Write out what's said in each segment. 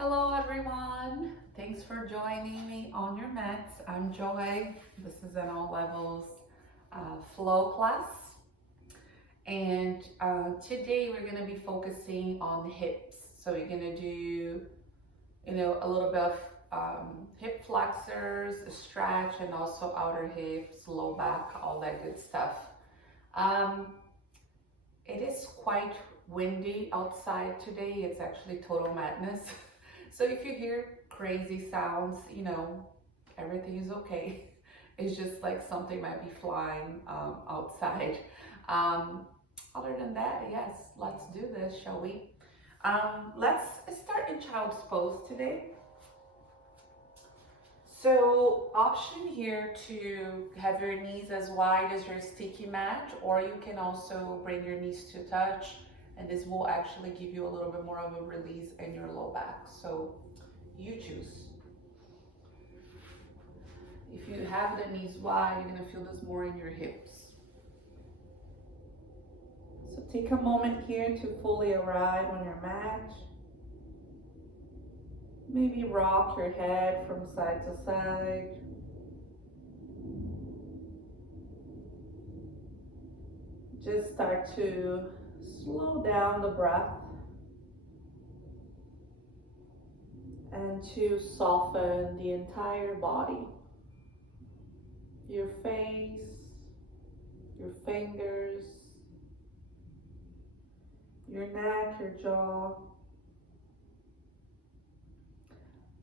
Hello everyone, thanks for joining me on your mats. I'm Joy. This is an all levels flow class, and today we're going to be focusing on the hips. So we're going to do, a little bit of hip flexors, stretch, and also outer hips, low back, all that good stuff. It is quite windy outside today. It's actually total madness. So if you hear crazy sounds, everything is okay. It's just like something might be flying outside. Other than that, yes, let's do this, shall we? Let's start in child's pose today. So option here to have your knees as wide as your sticky mat, or you can also bring your knees to touch, and this will actually give you a little bit more of a release in your low back. So you choose. If you have the knees wide, you're gonna feel this more in your hips. So take a moment here to fully arrive on your mat. Maybe rock your head from side to side. Just start to slow down the breath and to soften the entire body. Your face, your fingers, your neck, your jaw.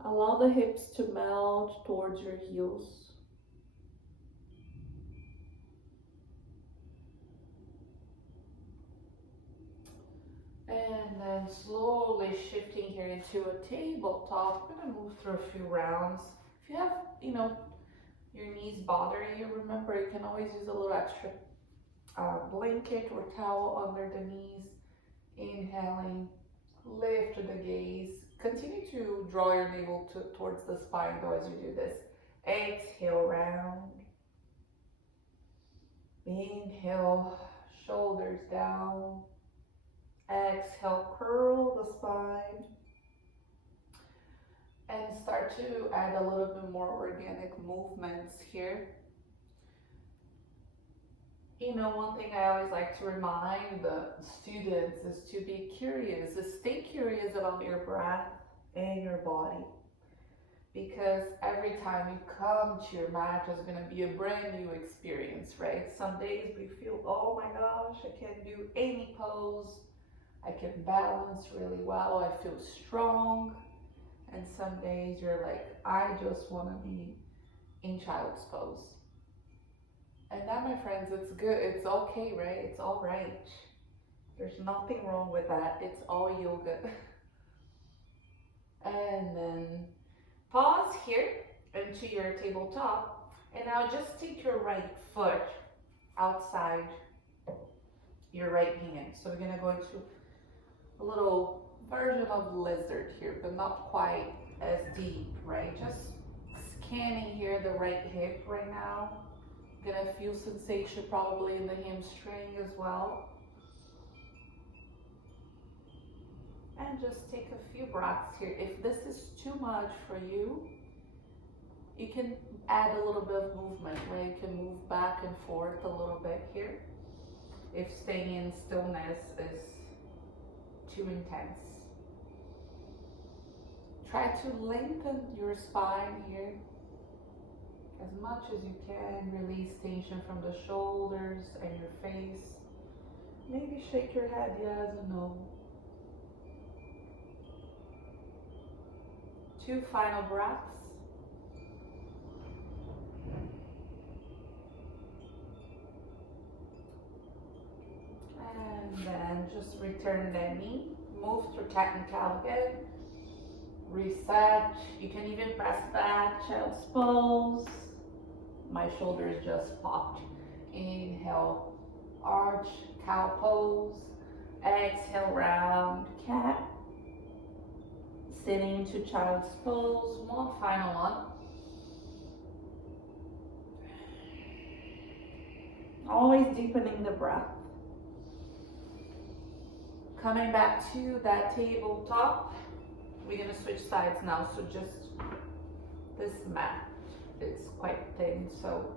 Allow the hips to melt towards your heels. And then slowly shifting here into a tabletop. I'm gonna move through a few rounds. If you have, your knees bothering you, remember you can always use a little extra blanket or towel under the knees. Inhaling, lift the gaze. Continue to draw your navel towards the spine though as you do this. Exhale, round. Inhale, shoulders down. Exhale, curl the spine. And start to add a little bit more organic movements here. One thing I always like to remind the students is to be curious, is stay curious about your breath and your body. Because every time you come to your mat, it's going to be a brand new experience, right? Some days we feel, oh my gosh, I can't do any pose. I can balance really well. I feel strong. And some days you're like, I just want to be in child's pose. And that, my friends, it's good. It's okay, right? It's all right. There's nothing wrong with that. It's all yoga. And then pause here into your tabletop. And now just take your right foot outside your right hand. So we're going to go into a little version of lizard here, but not quite as deep, right? Just scanning here the right hip right now. Gonna feel sensation probably in the hamstring as well. And just take a few breaths here. If this is too much for you, you can add a little bit of movement, right? You can move back and forth a little bit here if staying in stillness is too intense. Try to lengthen your spine here as much as you can. Release tension from the shoulders and your face. Maybe shake your head yes or no. 2 final breaths. And then just return the knee. Move to cat-and-cow again. Reset. You can even press back, child's pose. My shoulders just popped. Inhale, arch, cow pose. Exhale, round cat. Sitting to child's pose. One final one. Always deepening the breath. Coming back to that tabletop. we're gonna switch sides now. So just this mat, it's quite thin, so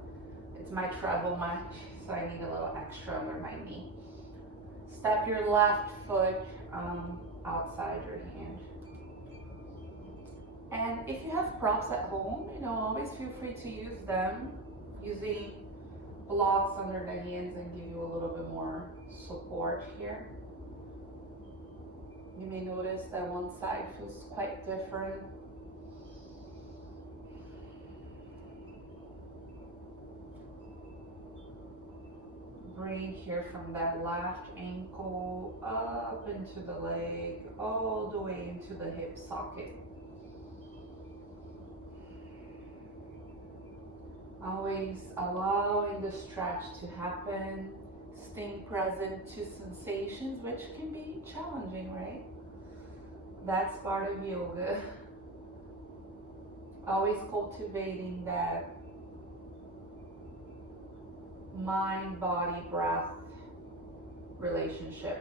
it's my travel mat, so I need a little extra under my knee. Step your left foot outside your hand. And if you have props at home, always feel free to use them, using blocks under the hands and give you a little bit more support here. You may notice that one side feels quite different. Breathe here from that left ankle up into the leg, all the way into the hip socket. Always allowing the stretch to happen, staying present to sensations, which can be challenging, right? That's part of yoga. Always cultivating that mind, body, breath relationship.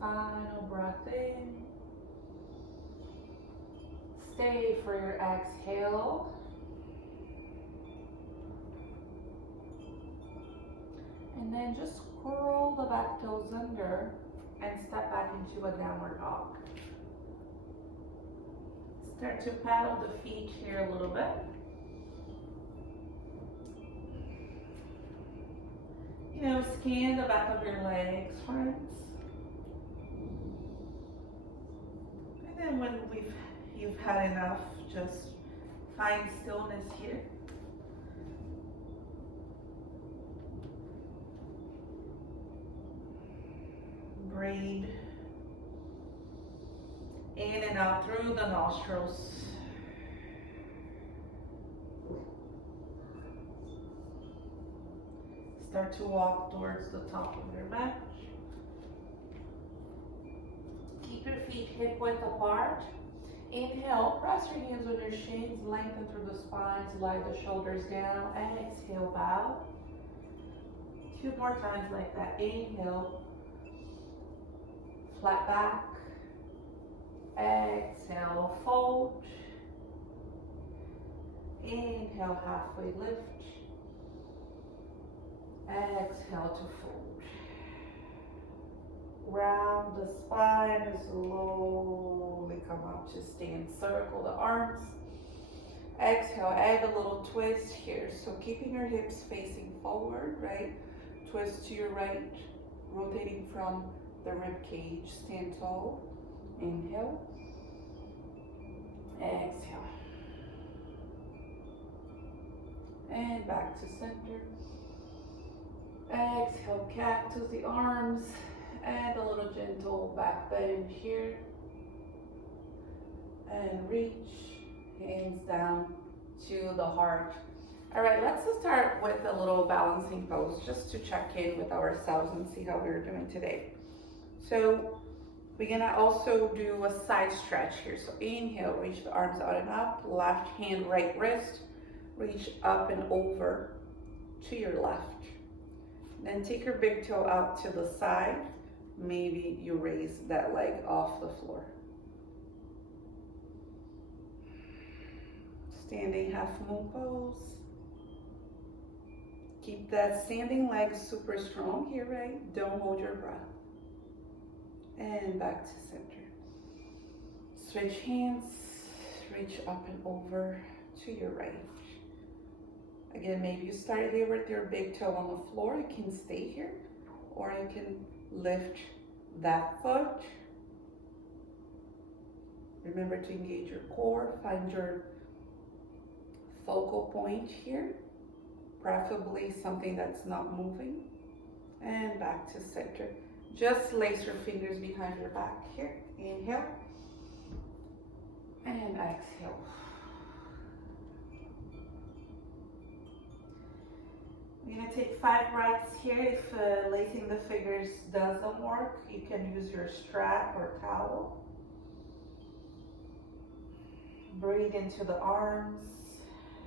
Final breath in. Stay for your exhale. And then just curl the back toes under and step back into a downward dog. Start to paddle the feet here a little bit. Scan the back of your legs, friends. And then when you've had enough, just find stillness here. Breathe in and out through the nostrils. Start to walk towards the top of your mat. Keep your feet hip width apart. Inhale, press your hands on your shins, lengthen through the spine, slide the shoulders down. Exhale, bow. 2 more times like that. Inhale, flat back. Exhale, fold. Inhale, halfway lift. Exhale to fold. Round the spine and slowly come up to stand. Circle the arms. Exhale, add a little twist here. So keeping your hips facing forward, right? Twist to your right, rotating from the rib cage. Stand tall. Inhale. Exhale. And back to center. Exhale, cactus the arms. Add a little gentle back bend here. And reach, hands down to the heart. All right, let's start with a little balancing pose just to check in with ourselves and see how we're doing today. So we're gonna also do a side stretch here. So inhale, reach the arms out and up. Left hand, right wrist. Reach up and over to your left. Then take your big toe out to the side. Maybe you raise that leg off the floor. Standing half moon pose. Keep that standing leg super strong here, right? Don't hold your breath. And back to center. Switch hands, reach up and over to your right. Again, maybe you start here with your big toe on the floor. You can stay here, or you can lift that foot. Remember to engage your core, find your focal point here, preferably something that's not moving. And back to center. Just lace your fingers behind your back here. Inhale and exhale. We're gonna take 5 breaths here. If lacing the fingers doesn't work, you can use your strap or towel. Breathe into the arms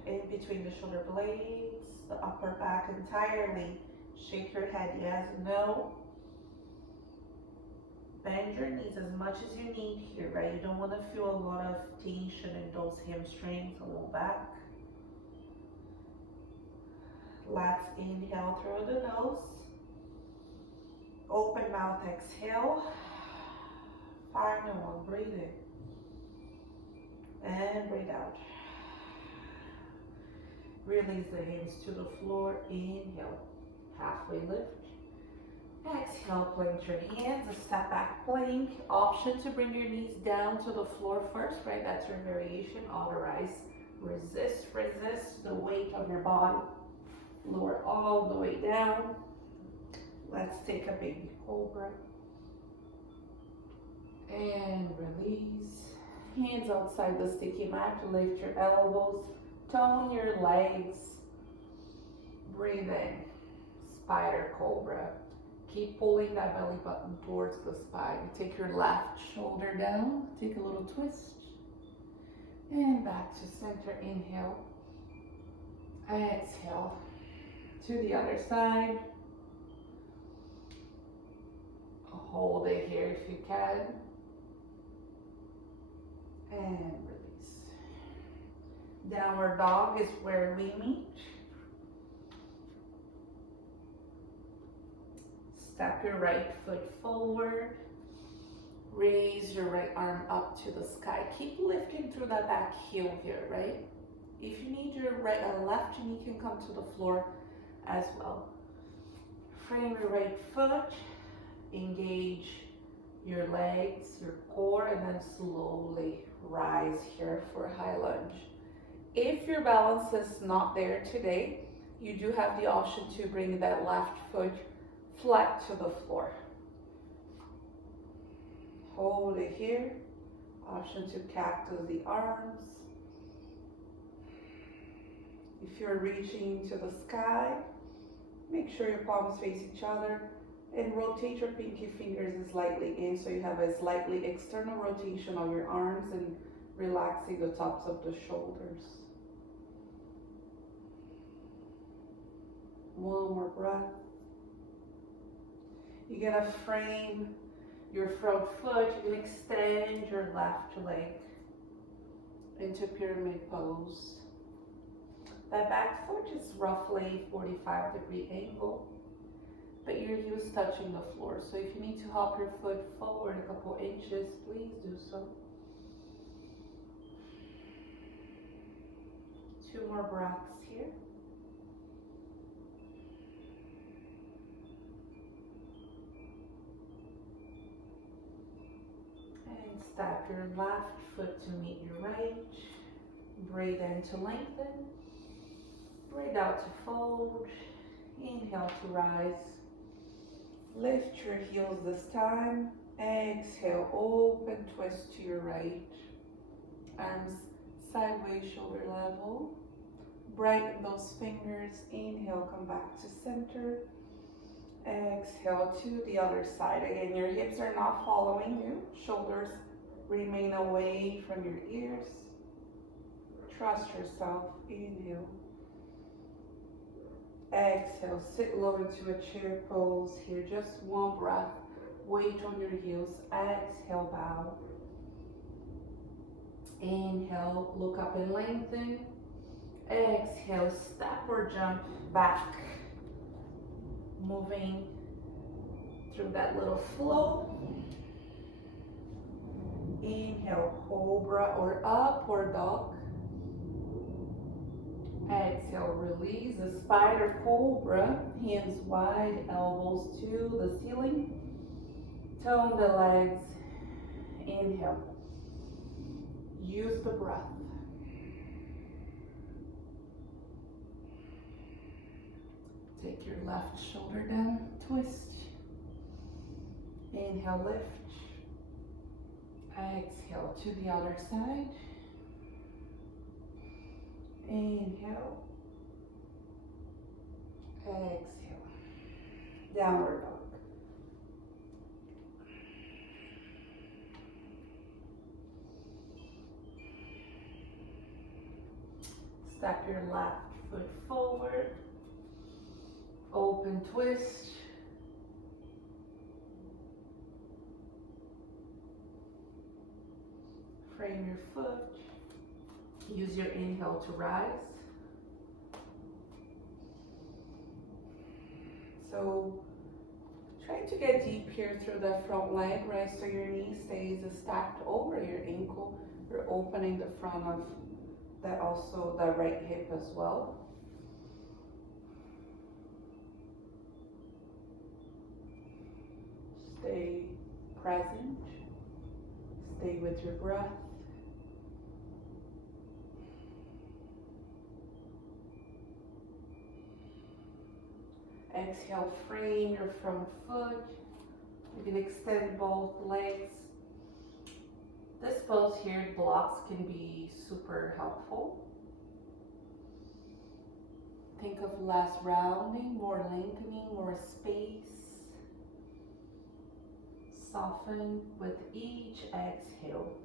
in between the shoulder blades, the upper back entirely. Shake your head yes, no. Bend your knees as much as you need here, right? You don't want to feel a lot of tension in those hamstrings, a little back. Let's inhale through the nose. Open mouth, exhale. Final one, breathe in. And breathe out. Release the hands to the floor. Inhale, halfway lift. Exhale, plank your hands, a step back plank. Option to bring your knees down to the floor first, right? That's your variation. Otherwise, resist the weight of your body. Lower all the way down. Let's take a baby cobra. And release. Hands outside the sticky mat to lift your elbows. Tone your legs. Breathe in. Spider cobra. Keep pulling that belly button towards the spine. Take your left shoulder down. Take a little twist. And back to center. Inhale. Exhale. To the other side. Hold it here if you can. And release. Downward dog is where we meet. Step your right foot forward. Raise your right arm up to the sky. Keep lifting through that back heel here, right? If you need your right or left knee can come to the floor as well. Frame your right foot. Engage your legs, your core, and then slowly rise here for a high lunge. If your balance is not there today, you do have the option to bring that left foot flat to the floor. Hold it here. Option to cactus the arms. If you're reaching to the sky, make sure your palms face each other and rotate your pinky fingers slightly in so you have a slightly external rotation of your arms and relaxing the tops of the shoulders. One more breath. You're gonna frame your front foot. You're gonna extend your left leg into pyramid pose. That back foot is roughly 45-degree angle, but your heels touching the floor. So if you need to hop your foot forward a couple inches, please do so. 2 more breaths here. And step your left foot to meet your right. Breathe in to lengthen. Breathe out to fold. Inhale to rise. Lift your heels this time. Exhale, open, twist to your right. Arms sideways, shoulder level. Brighten those fingers. Inhale, come back to center. Exhale to the other side. Again, your hips are not following you. Shoulders remain away from your ears. Trust yourself. Inhale. Exhale, sit low into a chair pose here. Just one breath. Weight on your heels. Exhale, bow. Inhale, look up and lengthen. Exhale, step or jump back. Moving through that little flow. Inhale, cobra or upward dog. Exhale, release the spider cobra. Hands wide, elbows to the ceiling. Tone the legs. Inhale. Use the breath. Take your left shoulder down, twist. Inhale, lift. Exhale to the other side. Inhale. Exhale. Downward dog. step your left foot forward, open twist. Frame your foot. Use your inhale to rise. So try to get deep here through the front leg, right? So your knee stays stacked over your ankle. You're opening the front of that, also the right hip as well. Stay present. Stay with your breath. Exhale, frame your front foot. You can extend both legs. This pose here, blocks can be super helpful. Think of less rounding, more lengthening, more space. Soften with each exhale.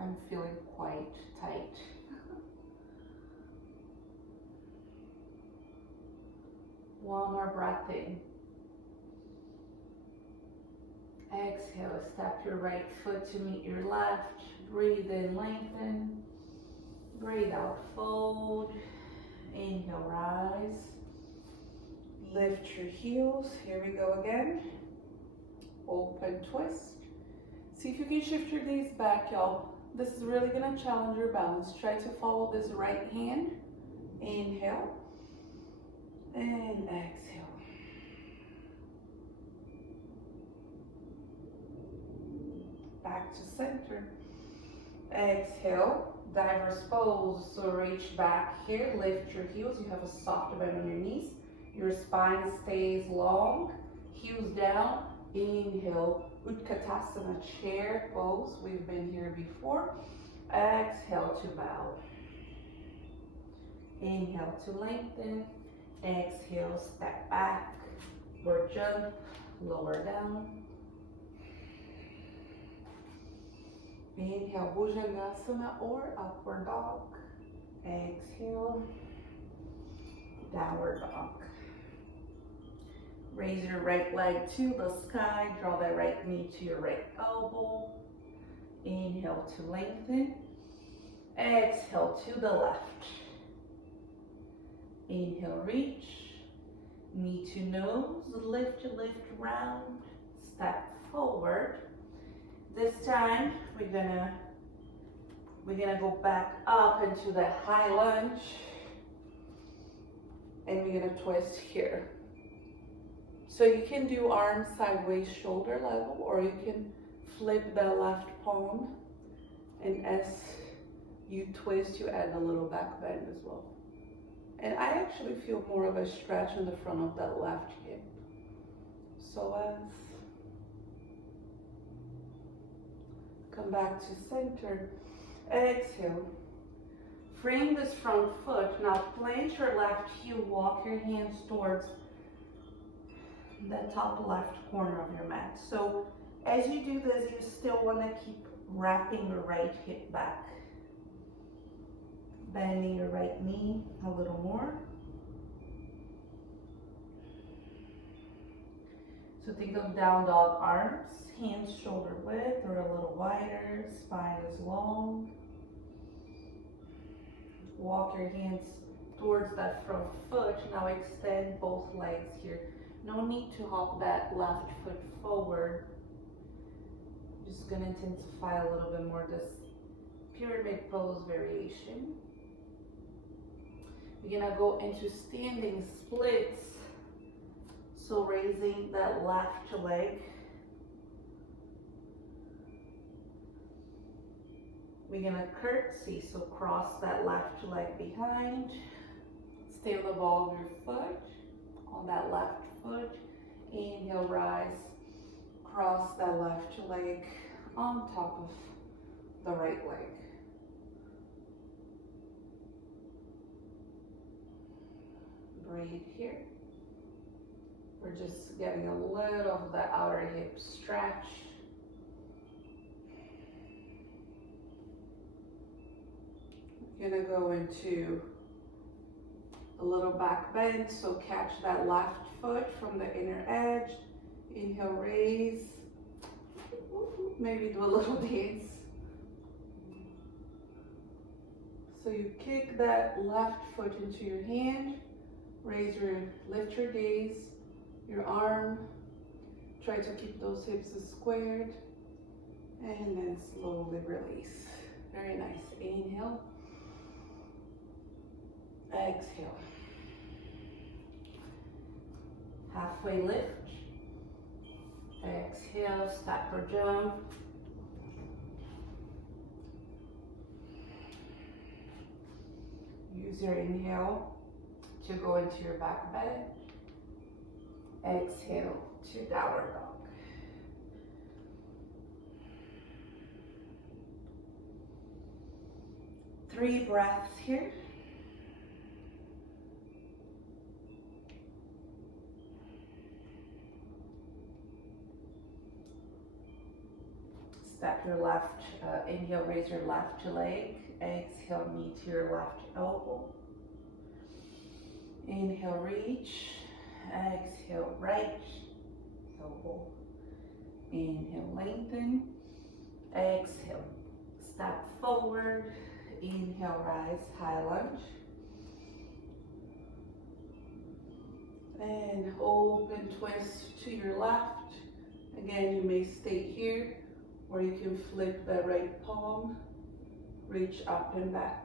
I'm feeling quite tight. One more breath in. Exhale, step your right foot to meet your left. Breathe in, lengthen. Breathe out, fold. Inhale, rise. Lift your heels. Here we go again. Open twist. See if you can shift your gaze back, y'all. This is really gonna challenge your balance. Try to follow this right hand. Inhale. And exhale. Back to center. Exhale, diverse pose. So reach back here, lift your heels. You have a soft bend on your knees. Your spine stays long, heels down. Inhale, Utkatasana, chair pose. We've been here before. Exhale to bow. Inhale to lengthen. Exhale, step back or jump, lower down. Inhale, Bhujangasana or upward dog. Exhale, downward dog. Raise your right leg to the sky. Draw that right knee to your right elbow. Inhale to lengthen. Exhale to the left. Inhale, reach. Knee to nose. Lift, lift, round. Step forward. This time we're gonna go back up into the high lunge, and we're gonna twist here. So you can do arms sideways, shoulder level, or you can flip the left palm, and as you twist, you add a little back bend as well. And I actually feel more of a stretch in the front of that left hip. So come back to center. Exhale. Frame this front foot. Now plant your left heel. Walk your hands towards the top left corner of your mat. So as you do this, you still want to keep wrapping your right hip back. Bending your right knee a little more. So think of down dog arms, hands shoulder width or a little wider, spine is long. Walk your hands towards that front foot. Now extend both legs here. No need to hop that left foot forward. Just gonna intensify a little bit more this pyramid pose variation. We're gonna go into standing splits. So raising that left leg. We're gonna curtsy, so cross that left leg behind. Stay on the ball of your foot, on that left foot. Inhale, rise. Cross that left leg on top of the right leg. Breathe here. We're just getting a little of the outer hip stretch. You're gonna go into a little back bend, so catch that left foot from the inner edge. Inhale, raise. Maybe do a little dance. So you kick that left foot into your hand, lift your gaze, your arm. Try to keep those hips squared, and then slowly release. Very nice. Inhale. Exhale. Halfway lift. Exhale, step or jump. Use your inhale to go into your back bend. Exhale to downward dog. Three breaths here. Step your left, inhale, raise your left leg. Exhale, knee to your left elbow. Inhale, reach. Exhale, right elbow. Inhale, lengthen. Exhale, step forward. Inhale, rise, high lunge. And open twist to your left. Again, you may stay here, or you can flip the right palm, reach up and back.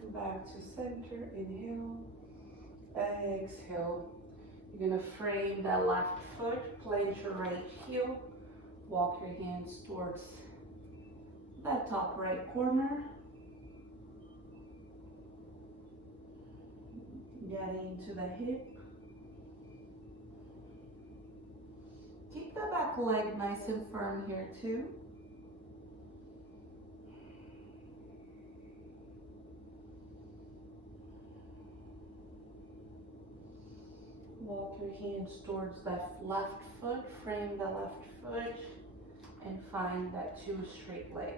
Come back to center, inhale, exhale. You're gonna frame that left foot, plant your right heel, walk your hands towards that top right corner. Getting into the hip. Keep the back leg nice and firm here too. Walk your hands towards that left foot, frame the left foot, and find that two straight leg.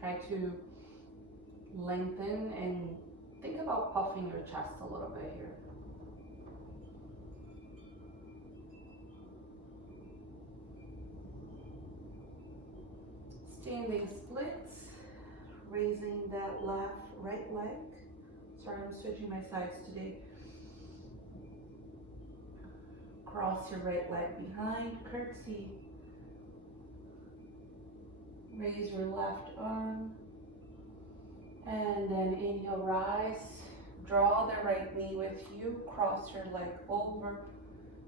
Try to lengthen and think about puffing your chest a little bit here. Standing splits, raising that right leg. Sorry, I'm switching my sides today. Cross your right leg behind, curtsy. Raise your left arm, and then inhale, rise. Draw the right knee with you, cross your leg over,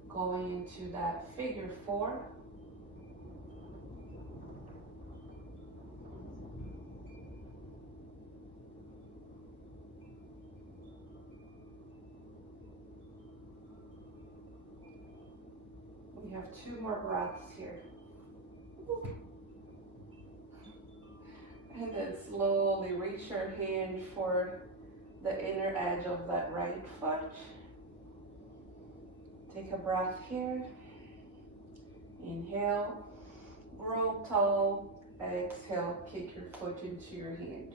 going into that figure four. We have two more breaths here. And then slowly reach your hand for the inner edge of that right foot. Take a breath here. Inhale, grow tall. Exhale, kick your foot into your hand.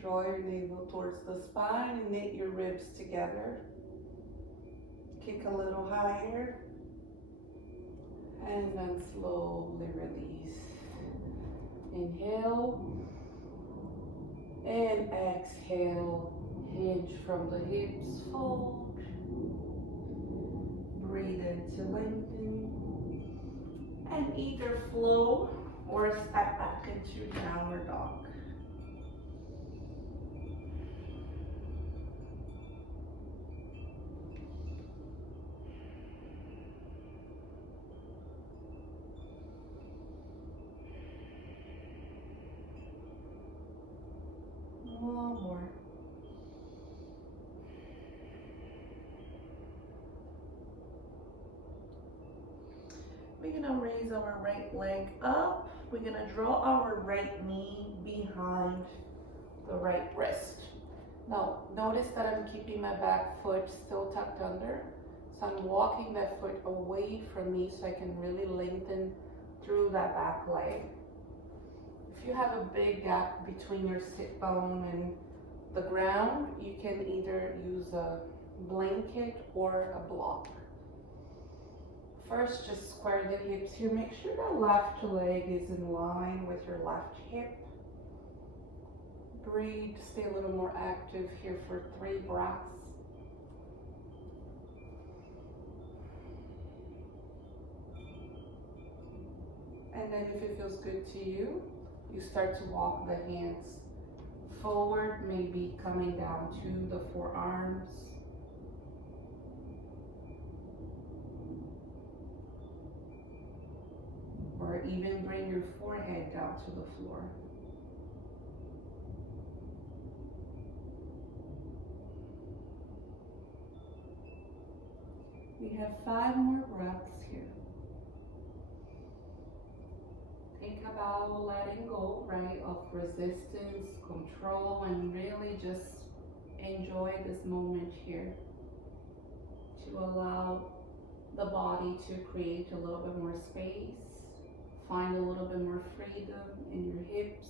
Draw your navel towards the spine and knit your ribs together. Kick a little higher. And then slowly release. Inhale and exhale. Hinge from the hips, fold. Breathe in to lengthen. And either flow or step back into downward dog. One more. We're gonna raise our right leg up. We're gonna draw our right knee behind the right wrist. Now, notice that I'm keeping my back foot still tucked under. So I'm walking that foot away from me so I can really lengthen through that back leg. If you have a big gap between your sit bone and the ground, you can either use a blanket or a block. First, just square the hips here. Make sure the left leg is in line with your left hip. Breathe, stay a little more active here for 3 breaths. And then if it feels good to you, you start to walk the hands forward, maybe coming down to the forearms. Or even bring your forehead down to the floor. We have 5 more breaths here. Think about letting go, right, of resistance, control, and really just enjoy this moment here to allow the body to create a little bit more space, find a little bit more freedom in your hips,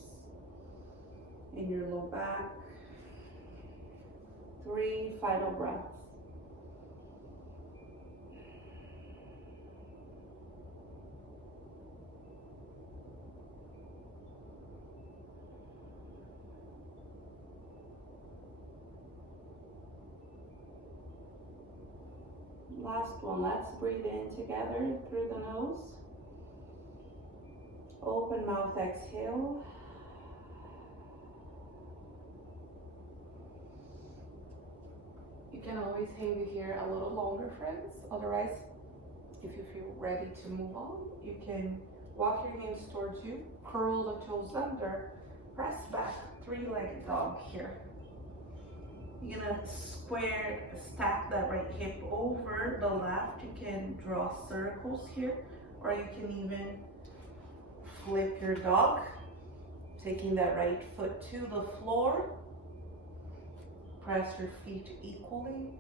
in your low back. 3 final breaths. Last one, let's breathe in together through the nose. Open mouth, exhale. You can always hang here a little longer, friends. Otherwise, if you feel ready to move on, you can walk your hands towards you, curl the toes under, press back, 3-legged dog here. You're gonna stack that right hip over the left. You can draw circles here, or you can even flip your dog, taking that right foot to the floor. Press your feet equally.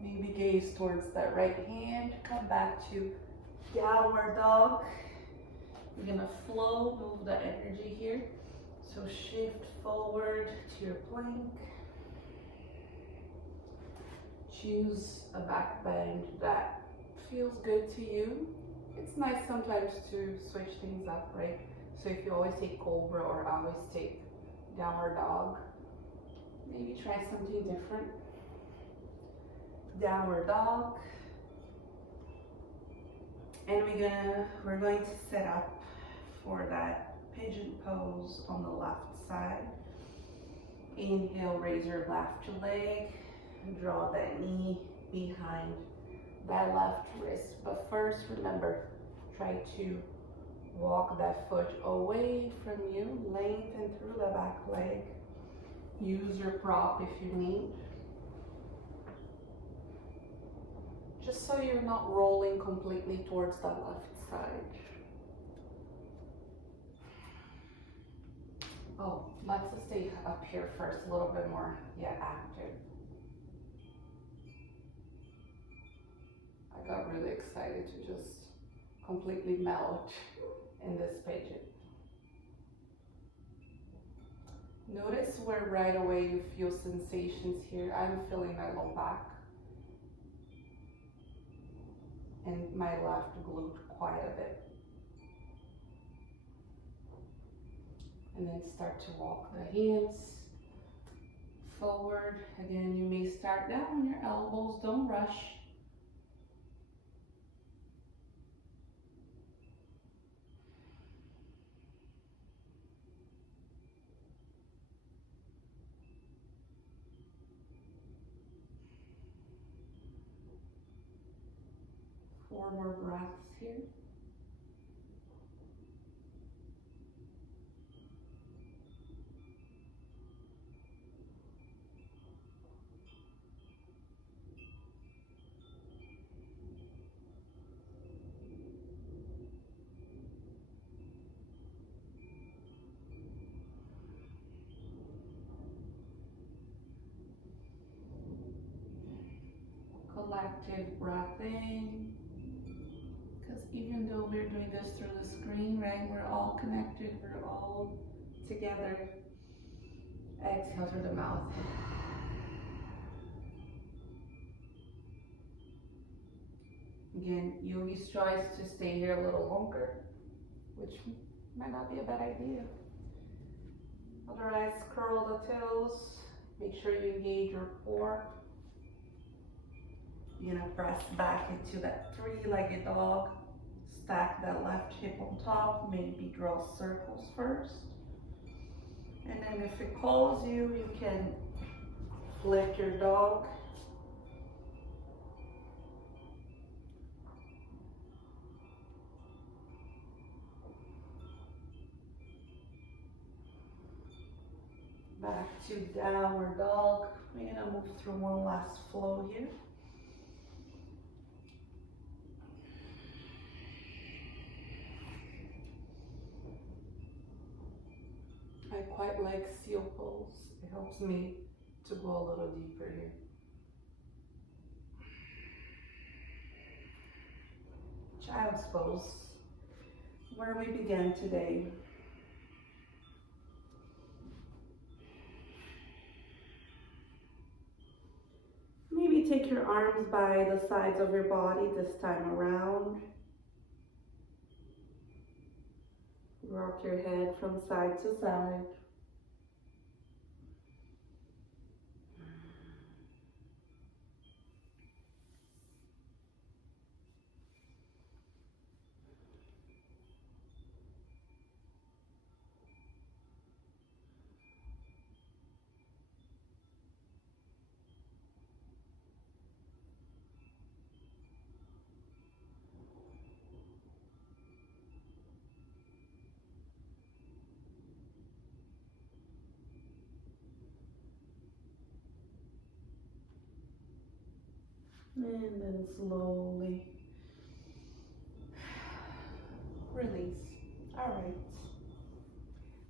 Maybe gaze towards that right hand. Come back to downward dog. You're gonna flow, move the energy here. So shift forward to your plank. Choose a back bend that feels good to you. It's nice sometimes to switch things up, right? So if you always take Cobra or always take downward dog, maybe try something different. Downward dog. And we're going to set up for that pigeon pose on the left side. Inhale, raise your left leg. Draw that knee behind that left wrist. But first, remember, try to walk that foot away from you. Lengthen through the back leg. Use your prop if you need. Just so you're not rolling completely towards the left side. Oh, let's stay up here first, a little bit more, active. I got really excited to just completely melt in this pigeon. Notice where right away you feel sensations here. I'm feeling my low back and my left glute quite a bit. And then start to walk the hands forward. Again, you may start down on your elbows, don't rush. Four more breaths here. collective breath in. Because even though we're doing this through the screen, right, we're all connected, we're all together. Exhale through the mouth. Again, yogi tries to stay here a little longer, which might not be a bad idea. Otherwise, curl the toes. Make sure you engage your core. You're gonna press back into that three-legged dog. Stack that left hip on top. Maybe draw circles first. And then if it calls you, you can flip your dog. Back to downward dog. We're gonna move through one last flow here. I quite like seal pose. It helps me to go a little deeper here. Child's pose, where we began today. Maybe take your arms by the sides of your body this time around. Rock your head from side to side. And then slowly release. All right.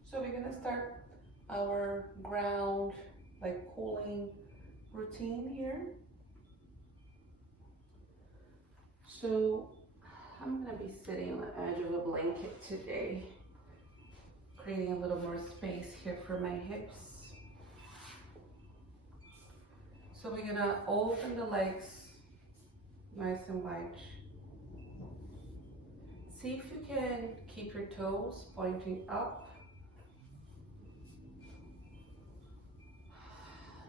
So we're gonna start our ground, like cooling routine here. So I'm gonna be sitting on the edge of a blanket today, creating a little more space here for my hips. So we're gonna open the legs nice and wide. See if you can keep your toes pointing up.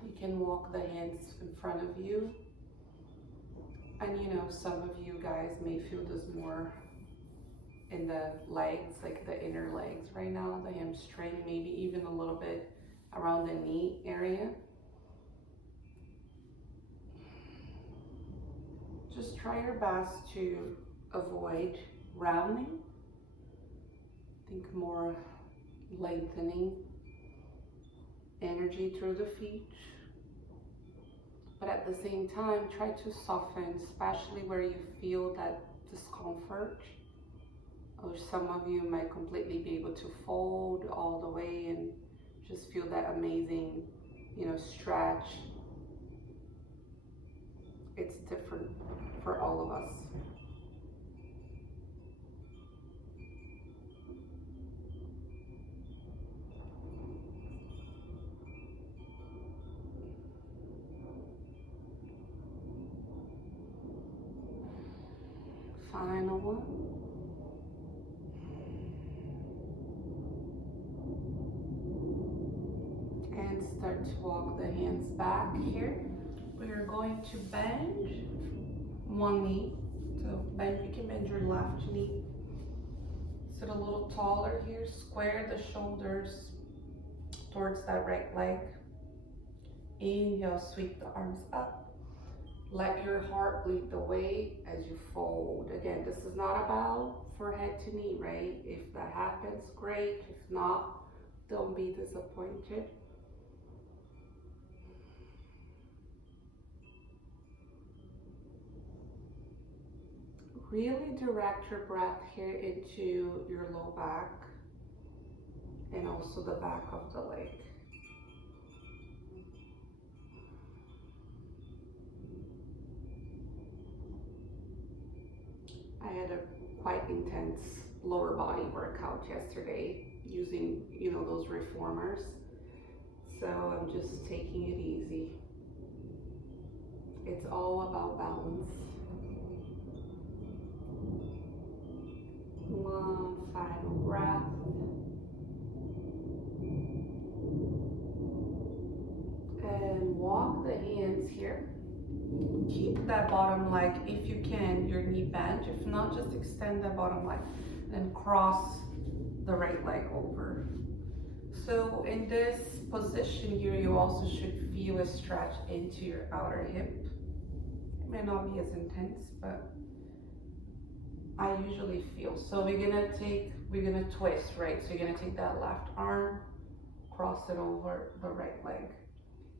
You can walk the hands in front of you. And you know, some of you guys may feel this more in the legs, like the inner legs right now, the hamstring, maybe even a little bit around the knee area. Just try your best to avoid rounding. Think more lengthening energy through the feet. But at the same time, try to soften, especially where you feel that discomfort. Or some of you might completely be able to fold all the way and just feel that amazing, you know, stretch. It's different for all of us. Final one. And start to walk the hands back here. We are going to bend one knee. So you can bend your left knee. Sit a little taller here. Square the shoulders towards that right leg. Inhale, sweep the arms up. Let your heart lead the way as you fold. Again, this is not about forehead to knee, right? If that happens, great. If not, don't be disappointed. Really direct your breath here into your low back and also the back of the leg. I had a quite intense lower body workout yesterday using, those reformers. So I'm just taking it easy. It's all about balance. One final breath. And walk the hands here. Keep that bottom leg, if you can, your knee bent. If not, just extend that bottom leg and cross the right leg over. So in this position here, you also should feel a stretch into your outer hip. It may not be as intense, but I usually feel. So we're gonna twist, right? So you're gonna take that left arm, cross it over the right leg.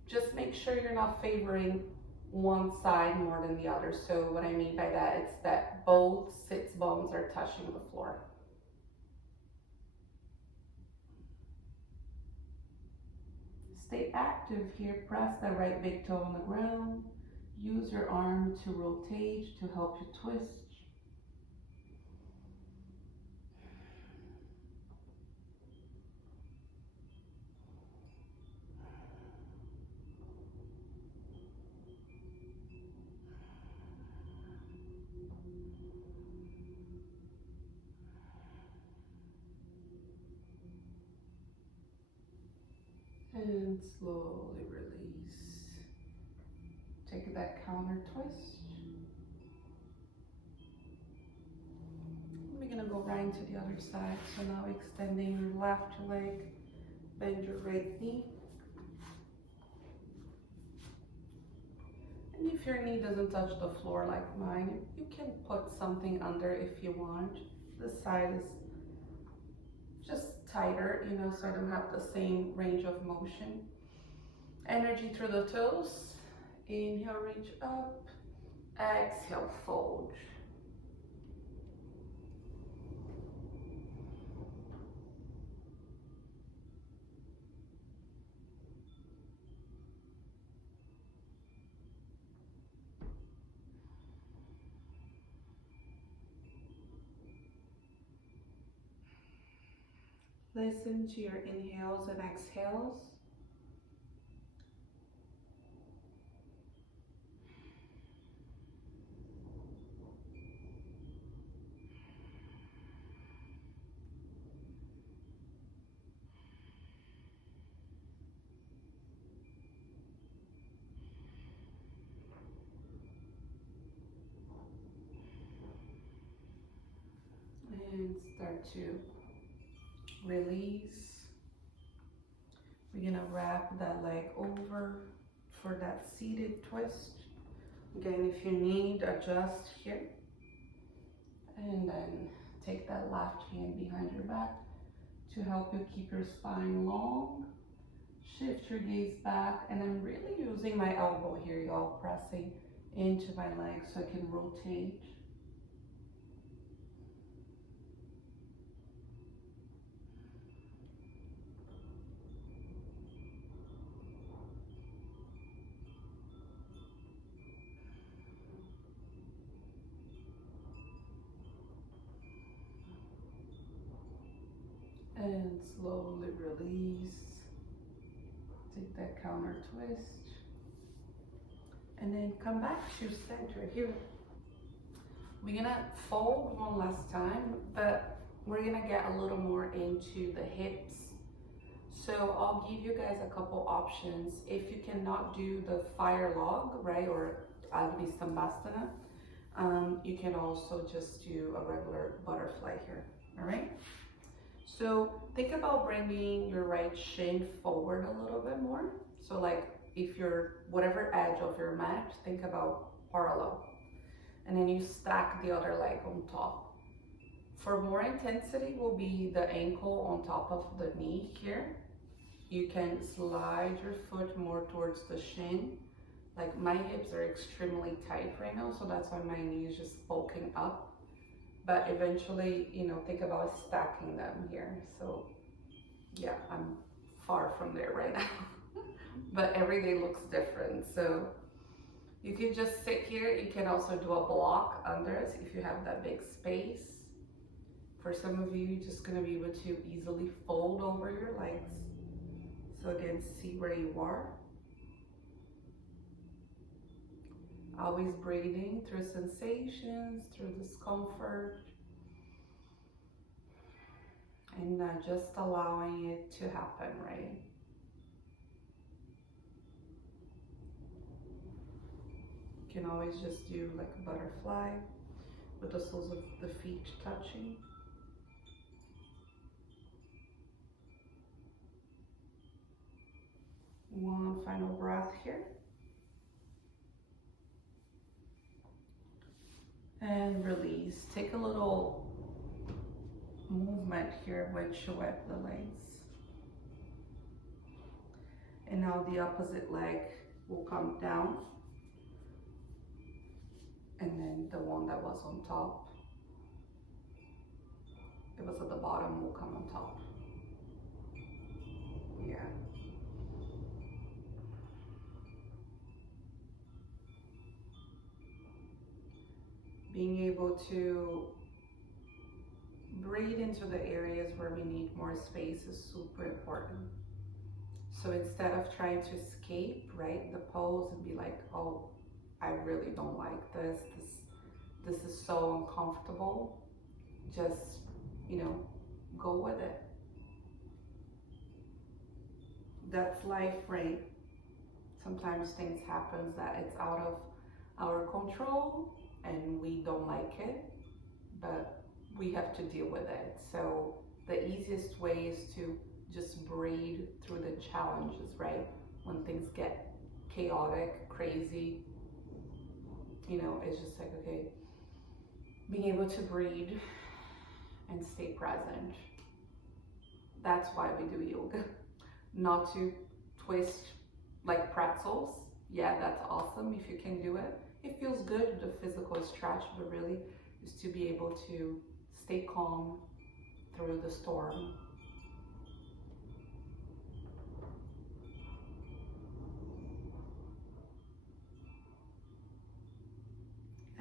Just make sure you're not favoring one side more than the other. So what I mean by that, it's that both sits bones are touching the floor. Stay active here. Press that right big toe on the ground. Use your arm to rotate to help you twist. And slowly release. Take that counter twist. We're gonna go right into the other side. So now extending your left leg, bend your right knee. And if your knee doesn't touch the floor like mine, you can put something under if you want. This side is just tighter, so I don't have the same range of motion. Energy through the toes. Inhale, reach up. Exhale, fold. Listen to your inhales and exhales. And start to release. We're gonna wrap that leg over for that seated twist. Again, if you need, adjust here. And then take that left hand behind your back to help you keep your spine long. Shift your gaze back, and I'm really using my elbow here, y'all, pressing into my leg so I can rotate. And slowly release. Take that counter twist. And then come back to center here. We're gonna fold one last time, but we're gonna get a little more into the hips. So I'll give you guys a couple options. If you cannot do the fire log, right, or Agni Sambhasana, you can also just do a regular butterfly here, all right? So think about bringing your right shin forward a little bit more. So like if you're whatever edge of your mat, think about parallel. And then you stack the other leg on top. For more intensity will be the ankle on top of the knee here. You can slide your foot more towards the shin. Like my hips are extremely tight right now, so that's why my knee is just bulking up. But eventually, think about stacking them here. So yeah, I'm far from there right now. But every day looks different. So You can just sit here. You can also do a block under it if you have that big space. For some of you, you're just gonna be able to easily fold over your legs. So again, see where you are. Always breathing through sensations, through discomfort, and just allowing it to happen, right? You can always just do like a butterfly with the soles of the feet touching. One final breath here. And release. Take a little movement here when you wet the legs. And now the opposite leg will come down. And then the one that was on top, it was at the bottom, will come on top. Yeah. Being able to breathe into the areas where we need more space is super important. So instead of trying to escape, right, the pose and be like, oh, I really don't like this. This is so uncomfortable. Just, you know, go with it. That's life, right? Sometimes things happen that it's out of our control and we don't like it, but we have to deal with it. So the easiest way is to just breathe through the challenges, right? When things get chaotic, crazy, you know, it's just like, okay, being able to breathe and stay present. That's why we do yoga. Not to twist like pretzels. Yeah, that's awesome if you can do it. It feels good, the physical stretch, but really is to be able to stay calm through the storm.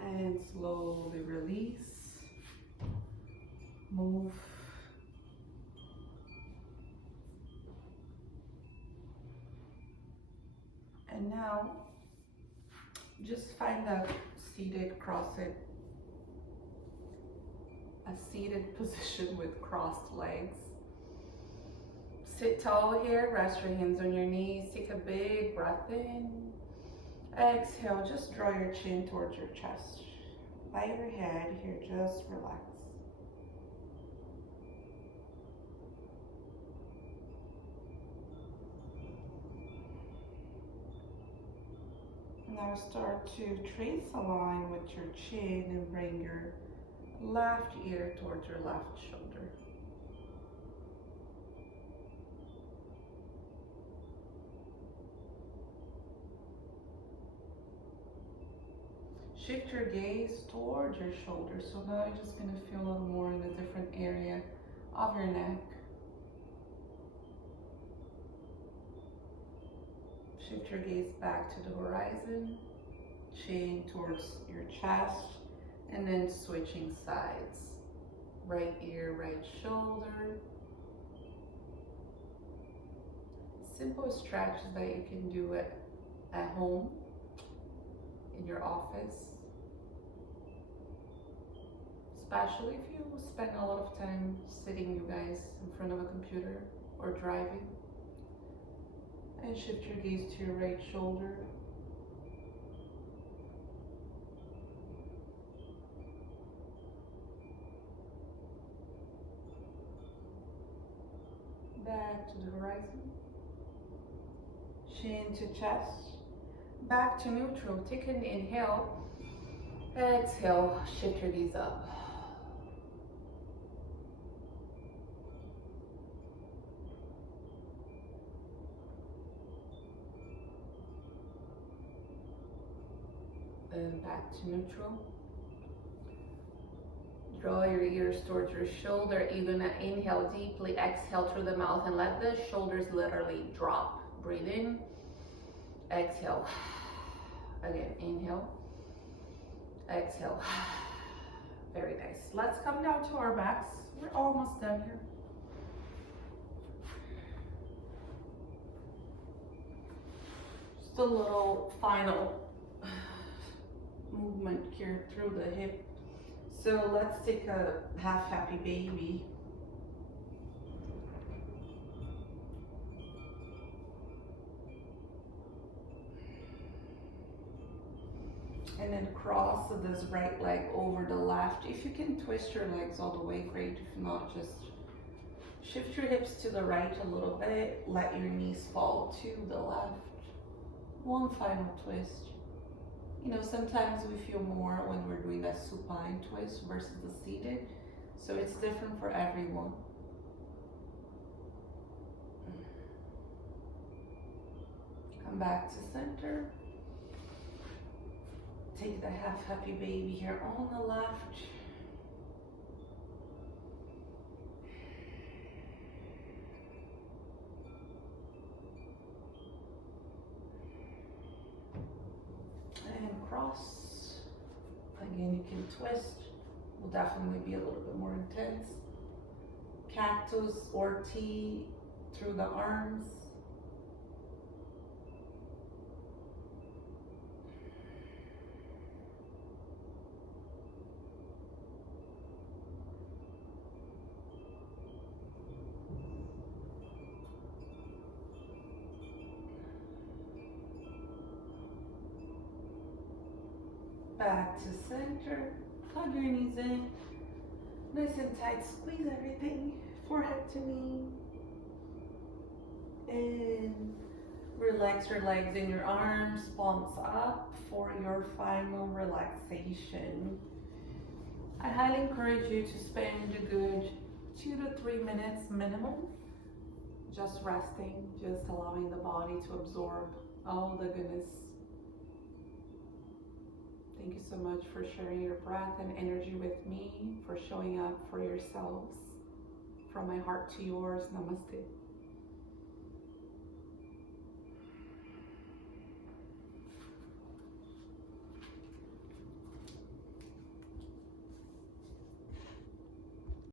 And slowly release, move. And now, just find a seated, a seated position with crossed legs. Sit tall here, rest your hands on your knees, take a big breath in. Exhale, just draw your chin towards your chest. Lay your head here, just relax. Now start to trace a line with your chin and bring your left ear towards your left shoulder. Shift your gaze towards your shoulder. So now you're just going to feel a little more in a different area of your neck. Shift your gaze back to the horizon, chin towards your chest, and then switching sides. Right ear, right shoulder. Simple stretches that you can do it at home, in your office. Especially if you spend a lot of time sitting, you guys, in front of a computer or driving. And shift your gaze to your right shoulder. Back to the horizon. Chin to chest. Back to neutral. Take an inhale. Exhale. Shift your gaze up. And back to neutral. Draw your ears towards your shoulder. You're gonna inhale deeply, exhale through the mouth, and let the shoulders literally drop. Breathe in, exhale. Again, inhale, exhale. Very nice. Let's come down to our backs. We're almost done here. Just a little final movement here through the hip. So let's take a half happy baby. And then cross this right leg over the left. If you can twist your legs all the way, great. If not, just shift your hips to the right a little bit. Let your knees fall to the left. One final twist. You know, sometimes we feel more when we're doing that supine twist versus the seated. So it's different for everyone. Come back to center. Take the half happy baby here on the left. And cross. Again, you can twist. Will definitely be a little bit more intense. Cactus or T through the arms. Back to center, hug your knees in, nice and tight, squeeze everything, forehead to knee, and relax your legs and your arms, palms up for your final relaxation. I highly encourage you to spend a good 2 to 3 minutes minimum, just resting, just allowing the body to absorb all the goodness. Thank you so much for sharing your breath and energy with me, for showing up for yourselves. From my heart to yours, namaste.